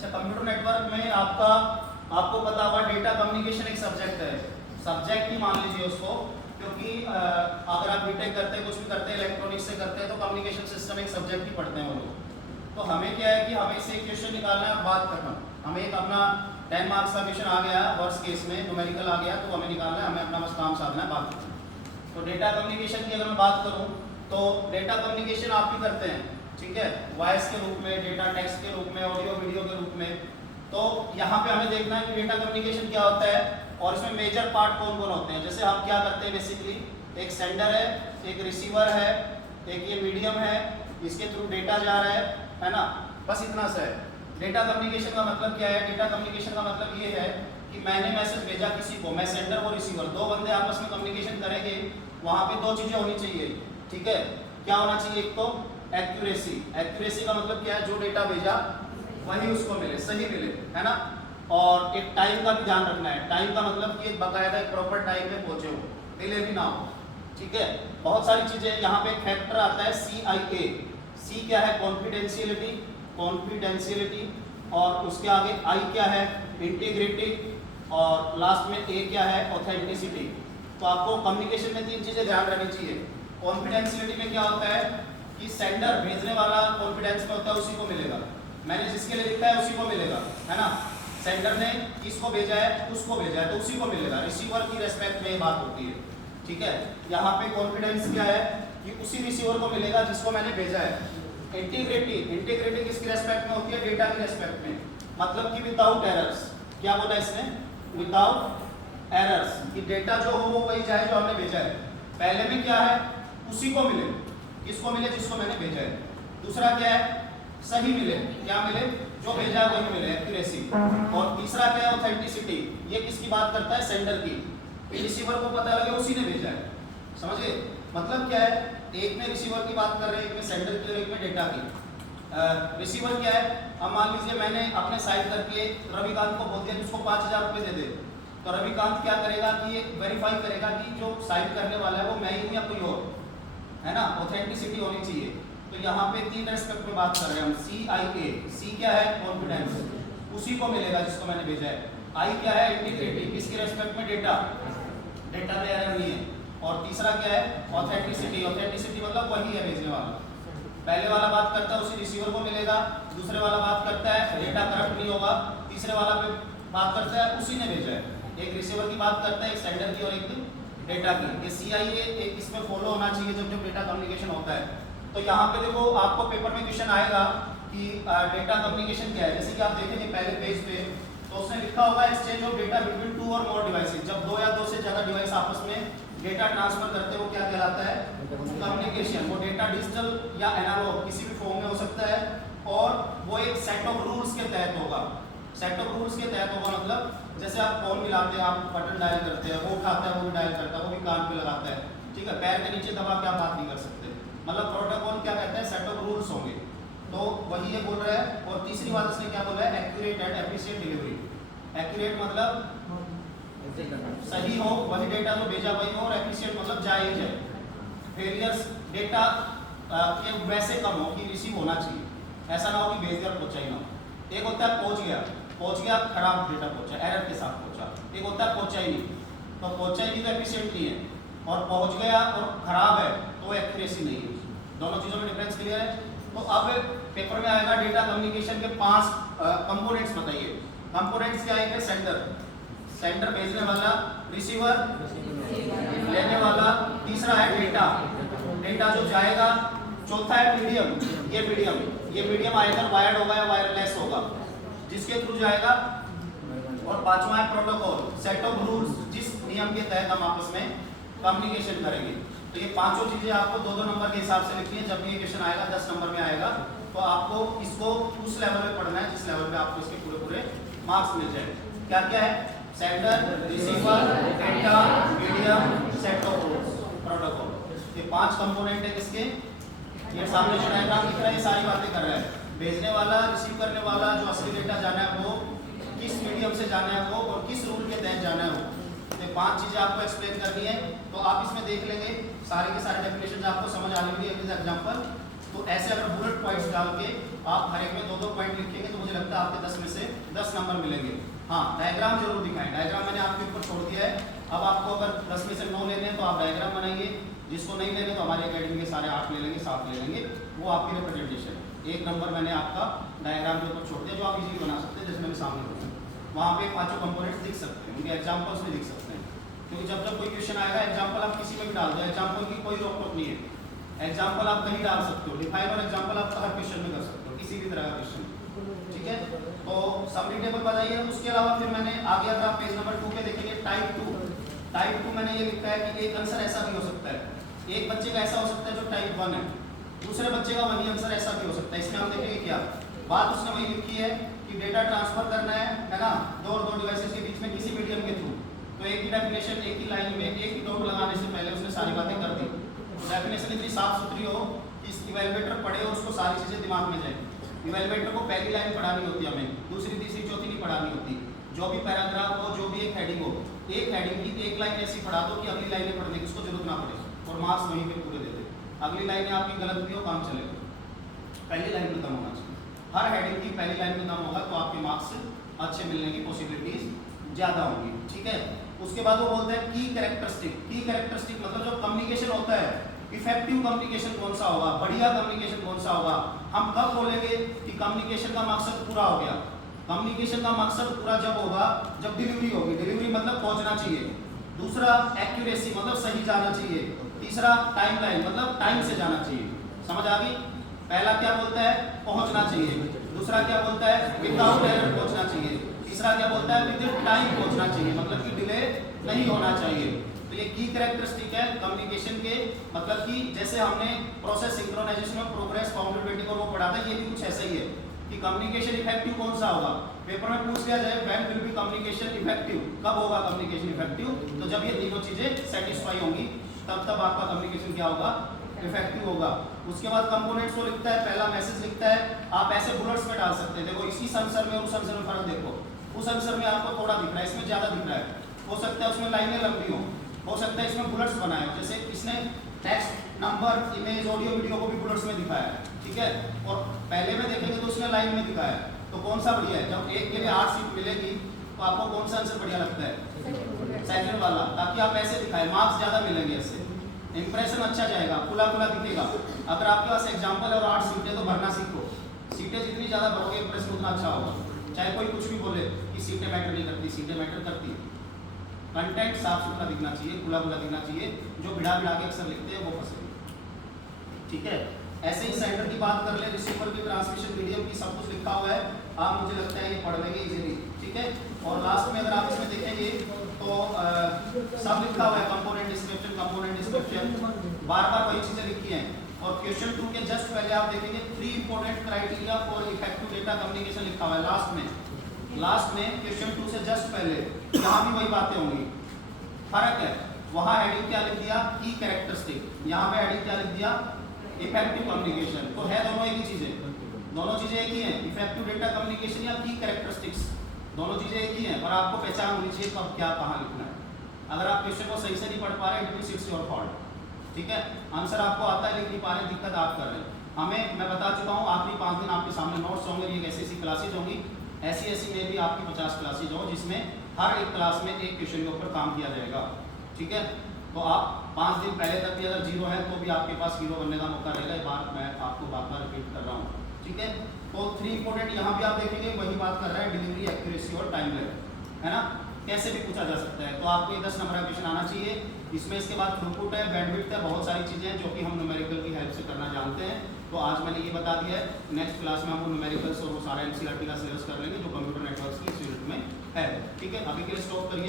अच्छा, computer network में आपको पता होगा डेटा कम्युनिकेशन एक सब्जेक्ट है, सब्जेक्ट ही मान लीजिए उसको, क्योंकि अगर आप बीटेक करते हैं, कुछ भी करते हैं, इलेक्ट्रॉनिक्स से करते हैं, तो कम्युनिकेशन सिस्टम एक सब्जेक्ट ही पढ़ते हैं वो लोग। तो हमें क्या है कि हमें इससे एक क्वेश्चन निकालना है और बात करना। हमें एक अपना 10 मार्क्स का क्वेश्चन आ गया, वर्स्ट केस में न्यूमेरिकल आ गया, तो हमें निकालना है, हमें अपना बस काम साधना है, बात करना है। तो डेटा कम्युनिकेशन की अगर मैं बात करूँ तो डेटा कम्युनिकेशन आप भी करते हैं, ठीक है, वॉइस के रूप में, डेटा टेक्स्ट के रूप में, ऑडियो वीडियो के रूप में। तो यहाँ पे हमें देखना है कि डेटा कम्युनिकेशन क्या होता है और इसमें मेजर पार्ट कौन कौन होते हैं। जैसे हम क्या करते हैं बेसिकली, एक सेंडर है, एक रिसीवर है, एक ये मीडियम है, इसके थ्रू डेटा जा रहा है ना, बस इतना सा है। डेटा कम्युनिकेशन का मतलब क्या है? डेटा कम्युनिकेशन का मतलब ये है कि मैंने मैसेज भेजा किसी को, मैं सेंडर और रिसीवर, दो बंदे आपस में कम्युनिकेशन करेंगे, वहाँ पे दो चीज़ें होनी चाहिए, ठीक है। क्या होना चाहिए? एक तो एक्यूरेसी। एक्यूरेसी का मतलब क्या है? जो डेटा भेजा वही उसको मिले, सही मिले, है ना। और एक टाइम का भी ध्यान रखना है। टाइम का मतलब कि एक बाकायदा एक प्रॉपर टाइम में पहुंचे हो, डिले भी ना हो, ठीक है। बहुत सारी चीजें यहाँ पे, फैक्टर आता है CIA। C क्या है? कॉन्फिडेंशियलिटी, कॉन्फिडेंशियलिटी, और उसके आगे I क्या है? इंटीग्रिटी, और लास्ट में A क्या है? ऑथेंटिसिटी। तो आपको कम्युनिकेशन में तीन चीजें ध्यान रखनी चाहिए। कॉन्फिडेंशियलिटी में क्या होता है कि सेंडर, भेजने वाला कॉन्फिडेंस में होता है, उसी को मिलेगा। मैंने जिसके लिए लिखा है उसी को मिलेगा, है ना। सेंडर ने किसको भेजा है, उसको भेजा है, तो उसी को मिलेगा। रिसीवर की रेस्पेक्ट में ये बात होती है, ठीक है। यहाँ पे कॉन्फिडेंस क्या है कि उसी रिसीवर को मिलेगा जिसको मैंने भेजा है। इंटीग्रिटी, इंटीग्रिटी किसकी रेस्पेक्ट में होती है? डेटा की रेस्पेक्ट में, मतलब कि विदाउट एरर्स। क्या बोला इसने? विदाउट एरर्स, कि डेटा जो हो वो वही जाए जो हमने भेजा है। पहले में क्या है? उसी को मिले, किसको मिले? जिसको मैंने भेजा है। दूसरा क्या है? सही मिले, क्या मिले? जो भेजा है वही मिले, एक्यूरेसी। और तीसरा क्या है? ऑथेंटिसिटी। ये किसकी बात करता है? सेंडर की, रिसीवर को पता लगे उसी ने भेजा है। समझे मतलब क्या है? एक में रिसीवर की बात कर रहे हैं, एक में सेंडर की और एक में डेटा की। रिसीवर क्या है? अब मान लीजिए मैंने अपने साइड करके रविकांत को बोल दिया कि उसको 5000 रुपये दे दे, तो रविकांत क्या करेगा कि ये वेरीफाई करेगा कि जो साइड करने वाला है वो मैं ही हूँ या कोई और, है ना। ऑथेंटिसिटी होनी चाहिए। तो यहाँ पे तीन रेस्पेक्ट में बात कर रहे हैं हम। CIA, C क्या है? कॉन्फिडेंस, उसी को मिलेगा जिसको मैंने भेजा है। I क्या है? इंटीग्रिटी, किसके रेस्पेक्ट में? डेटा, डेटा में एरर नहीं है। और तीसरा क्या है? ऑथेंटिसिटी, ऑथेंटिसिटी मतलब वही है भेजने वाला। पहले वाला बात करता है उसी रिसीवर को मिलेगा, दूसरे वाला बात करता है डेटा करप्ट नहीं होगा, तीसरे वाला पे बात करता है उसी ने भेजा है। एक रिसीवर की बात करता है, एक सेंडर की और एक डेटा की। ये CIA एक इसमें फॉलो होना चाहिए जब जब डेटा कम्युनिकेशन होता है। तो यहाँ पे देखो आपको पेपर में क्वेश्चन आएगा कि डेटा कम्युनिकेशन क्या है। जैसे कि आप देखेंगे पहले पेज पे, तो उसने लिखा होगा एक्सचेंज ऑफ डेटा बिटवीन 2 और मोर डिवाइसेज। जब दो या दो से ज्यादा डिवाइस आपस में डेटा ट्रांसफर करते हैं वो क्या कहलाता है? कम्युनिकेशन। वो डेटा डिजिटल या एनालॉग किसी भी फॉर्म में हो सकता है, और वो एक सेट ऑफ रूल्स के तहत होगा। सेट ऑफ रूल्स के तहत होगा मतलब जैसे आप फोन मिलाते हैं, आप बटन डायल करते हैं, वो उठाता है, वो भी डायल करता है, वो भी कान पे लगाता है, ठीक है। पैर के नीचे दबा के आप बात नहीं कर सकते। मतलब प्रोटोकॉल क्या कहता है? सेट ऑफ रूल्स होंगे। तो वही ये बोल रहा है। और तीसरी बात इसने क्या बोला है? Accurate and efficient delivery. Accurate मतलब सही हो, वही डेटा जो भेजा वही हो, और एफिशिएंट मतलब जायज है। फेलियर्स डेटा के वैसे कम हो कि रिसीव होना चाहिए, ऐसा ना हो कि भेज दिया पहुंचा ही ना हो। एक होता है पहुंच गया खराब डेटा पहुंचा, एरर के साथ पहुंचा। एक होता है पहुंचा ही नहीं, तो पहुंचा ही नहीं तो एफिशिएंट नहीं है, और पहुंच गया और खराब है तो एक्यूरेसी नहीं है। दोनों चीजों में डिफरेंस क्लियर है। तो अब पेपर में आएगा डेटा कम्युनिकेशन के 5 कंपोनेंट्स बताइए। कंपोनेंट्स क्या है? सेंडर, सेंडर भेजने वाला, रिसीवर लेने वाला, तीसरा है डेटा, डेटा जो जाएगा, चौथा है मीडियम, ये मीडियम आइदर वायर्ड होगा या वायरलेस होगा जिसके थ्रू जाएगा, और पांचवा है प्रोटोकॉल, सेट ऑफ रूल्स जिस नियम के तहत हम आपस में कम्युनिकेशन करेंगे। तो ये पांचों चीजें आपको 2-2 नंबर के हिसाब से लिखनी है। जब भी ये क्वेश्चन आएगा 10 नंबर में आएगा, तो आपको इसको उस लेवल पे पढ़ना है जिस लेवल पे आपको इसके पूरे मार्क्स मिल जाए। क्या क्या है? Sender, receiver, data, medium, set of rules, protocol. ये 5 कंपोनेंट है किसके? ये सामने जो डायग्राम दिख रहा है ये सारी बातें कर रहा है। भेजने वाला, रिसीव करने वाला, जो असली डेटा जाना है वो किस मीडियम से जाना है वो, और किस रूल के तहत जाना है वो। ये 5 चीजें आपको एक्सप्लेन करनी है। तो आप इसमें देख लेंगे सारी की सारी डेफिनेशन आपको समझ आने वाली है। एग्जांपल तो ऐसे अगर बुलेट पॉइंट्स डाल के आप हर एक में 2-2 पॉइंट लिखेंगे तो मुझे लगता है आपके 10 में से 10 नंबर मिलेंगे। हाँ, डायग्राम जरूर दिखाएं। डायग्राम मैंने आपके ऊपर छोड़ दिया है। अब आपको अगर 10 में से 9 लेने हैं तो आप डायग्राम बनाइए, जिसको नहीं लेने तो हमारे एकेडमी के सारे 8 ले लेंगे, 7 ले लेंगे, वो आपकी रिप्रेजेंटेशन है। 1 नंबर मैंने आपका डायग्राम के ऊपर छोड़ दिया, जो आप इजीली बना सकते हैं, जैसे मैंने सामने बताया। वहाँ पे 5 कंपोनेंट्स दिख सकते हैं, उनके एग्जाम्पल्स भी दिख सकते हैं, क्योंकि जब जब कोई क्वेश्चन आएगा एग्जाम्पल आप किसी में भी डाल दो, एग्जाम्पल की कोई रोक टोक नहीं है। एग्जाम्पल आप कहीं डाल सकते हो, डिफाइन और एग्जाम्पल आप हर क्वेश्चन में कर सकते हो, किसी भी तरह का क्वेश्चन, ठीक है। तो समरी टेबल बताइए। उसके अलावा फिर मैंने आगे अगर आप पेज नंबर 2 पे देखेंगे, टाइप 2 मैंने ये लिखा है कि एक आंसर ऐसा भी हो सकता है, एक बच्चे का ऐसा हो सकता है जो टाइप 1 है, दूसरे बच्चे का वही आंसर ऐसा भी हो सकता है। इसमें हम देखेंगे क्या बात उसने वही लिखी है कि डेटा ट्रांसफर करना है ना, दो डिवाइसेस के बीच में किसी मीडियम के थ्रू। तो एक ही डेफिनेशन एक ही लाइन में एक ही डॉट लगाने से पहले उसने सारी बातें कर दी। डेफिनेशन इतनी साफ सुथरी हो कि इवैल्यूएटर पढ़े और उसको सारी चीजें दिमाग में जाए। इवैल्यूएटर को पहली लाइन पढ़ानी होती है, हमें दूसरी तीसरी चौथी नहीं पढ़ानी होती। जो भी पैराग्राफ हो, जो भी एक हेडिंग हो, एक हेडिंग की एक लाइन ऐसी पढ़ा दो कि अगली लाइनें पढ़ने की उसको जरूरत ना पड़े, और मार्क्स वहीं पे पूरे दे दे। अगली लाइनें आपकी गलत भी हो, काम चलेगा, पहली लाइन में दम होना चाहिए। हर हेडिंग की पहली लाइन में दम होगा तो आपके मार्क्स अच्छे मिलने की पॉसिबिलिटीज ज्यादा होंगी, ठीक है। उसके बाद वो बोलते हैं की कैरेक्टरिस्टिक मतलब जो कम्युनिकेशन होता है, इफेक्टिव कम्युनिकेशन कौन सा होगा, बढ़िया कम्युनिकेशन कौन सा होगा। हम कब बोलेंगे कि कम्युनिकेशन का मकसद पूरा हो गया। कम्युनिकेशन का मकसद पूरा जब होगा जब डिलीवरी होगी, डिलीवरी मतलब पहुंचना चाहिए। दूसरा एक्यूरेसी मतलब सही जाना चाहिए। तीसरा टाइमलाइन मतलब टाइम से जाना चाहिए। समझ आ गई? पहला क्या बोलता है, पहुंचना चाहिए। दूसरा क्या बोलता है, विदाउट एरर पहुंचना चाहिए। तीसरा क्या बोलता है, विद इन टाइम पहुंचना चाहिए, मतलब कि डिले नहीं होना चाहिए। तो ये की कैरेक्टरिस्टिक है कम्युनिकेशन के, मतलब कि जैसे हमने प्रोसेस सिंक्रोनाइजेशन और प्रोग्रेस काउंटेबिलिटी को वो पढ़ा था, ये भी कुछ ऐसा ही है कि कम्युनिकेशन इफेक्टिव कौन सा होगा। पेपर में पूछ लिया जाए when will be communication effective, कब होगा कम्युनिकेशन इफेक्टिव, तो जब ये तीनों चीजें सेटिस्फाई होंगी तब आपका कम्युनिकेशन क्या होगा, इफेक्टिव होगा। उसके बाद कंपोनेंट्स को लिखता है, पहला मैसेज लिखता है। आप ऐसे बुलेट्स में डाल सकते हैं, देखो इसी आंसर में और उस आंसर में फर्क देखो। उस आंसर में आपको थोड़ा दिख रहा है, इसमें ज्यादा दिख रहा है। हो सकता है उसमें लाइनें लंबी हो सकता है इसमें बुलेट्स बनाए, जैसे इसने text number image audio video को भी बुलेट्स में दिखाया है, ठीक है। और पहले में देखेंगे तो उसने लाइन में दिखाया है। तो कौन सा बढ़िया है, जब एक के लिए 8 सीट मिलेगी तो आपको कौन सा आंसर बढ़िया लगता है, सेकंड वाला, ताकि आप ऐसे दिखाए, मार्क्स ज्यादा मिलेंगे इससे, इंप्रेशन अच्छा जाएगा, खुला खुला दिखेगा। अगर आपके पास एग्जाम्पल और 8 सीटें तो भरना सीखो, सीटें जितनी ज्यादा भरोगे इंप्रेशन उतना अच्छा होगा। चाहे कोई कुछ भी बोले कि सीटें मैटर नहीं करती, सीटें मैटर करती है। कंटेंट साफ सुथरा दिखना चाहिए, खुला खुला दिखना चाहिए, जो भिड़ा भिड़ा के अक्सर लिखते हैं वो फंसेंगे, ठीक है। ऐसे ही सेंडर की बात कर ले, रिसीवर की, ट्रांसमिशन मीडियम की, सब कुछ लिखा हुआ है। आप मुझे लगता है ये पढ़ लेंगे इजीली, ठीक है। और लास्ट में अगर आप इसमें देखेंगे तो सब लिखा हुआ है, कंपोनेंट डिस्क्रिप्शन, बार बार वही चीजें लिखी हैं। और क्वेश्चन 2 के जस्ट पहले आप देखेंगे 3 important criteria for effective data communication लिखा हुआ है लास्ट में क्वेश्चन 2 से जस्ट पहले, यहाँ भी वही बातें होंगी। फर्क है, वहाँ हेडिंग क्या लिख दिया, की कैरेक्टरिस्टिक, यहाँ पे हेडिंग क्या लिख दिया, इफेक्टिव कम्युनिकेशन। तो है दोनों एक ही चीजें, दोनों चीजें एक ही हैं, इफेक्टिव डेटा कम्युनिकेशन या की कैरेक्टरिस्टिक्स, दोनों चीजें एक ही हैं। पर आपको पहचान होनी चाहिए कब क्या कहाँ लिखना है। अगर आप क्वेश्चन को सही से नहीं पढ़ पा रहे, it means it's your fault, ठीक है। आंसर आपको आता है लिख नहीं पा रहे, दिक्कत आप कर रहे हैं। हमें, मैं बता चुका हूँ, आखिरी 5 दिन आपके सामने नोट्स होंगे, ये ऐसी क्लासेज होंगी, ऐसी में भी आपकी 50 क्लासेज हो, जिसमें हर एक क्लास में एक क्वेश्चन के ऊपर काम किया जाएगा, ठीक है। तो आप 5 दिन पहले तक भी अगर 0 है तो भी आपके पास हीरो बनने का मौका रहेगा। ये बात मैं आपको बार रिपीट कर रहा हूँ, ठीक है। तो 3 इंपॉर्टेंट यहाँ भी आप देखेंगे वही बात कर रहा है, डिलीवरी, एक्यूरेसी और टाइम लेवल, है ना। कैसे भी पूछा जा सकता है। तो आपको ये 10 नंबर का क्वेश्चन आना चाहिए। इसमें इसके बाद थ्रूपुट है, बैंडविड्थ है, बहुत सारी चीजें हैं जो कि हम न्यूमेरिकल की हेल्प से करना जानते हैं। तो आज मैंने ये बता दिया है। नेक्स्ट क्लास में हम न्यूमेरिकल्स और वो सारा एनसीईआरटी का सिलेबस कर लेंगे जो कंप्यूटर नेटवर्क्स की इस यूनिट में है, ठीक है। अभी के लिए स्टॉप करिए।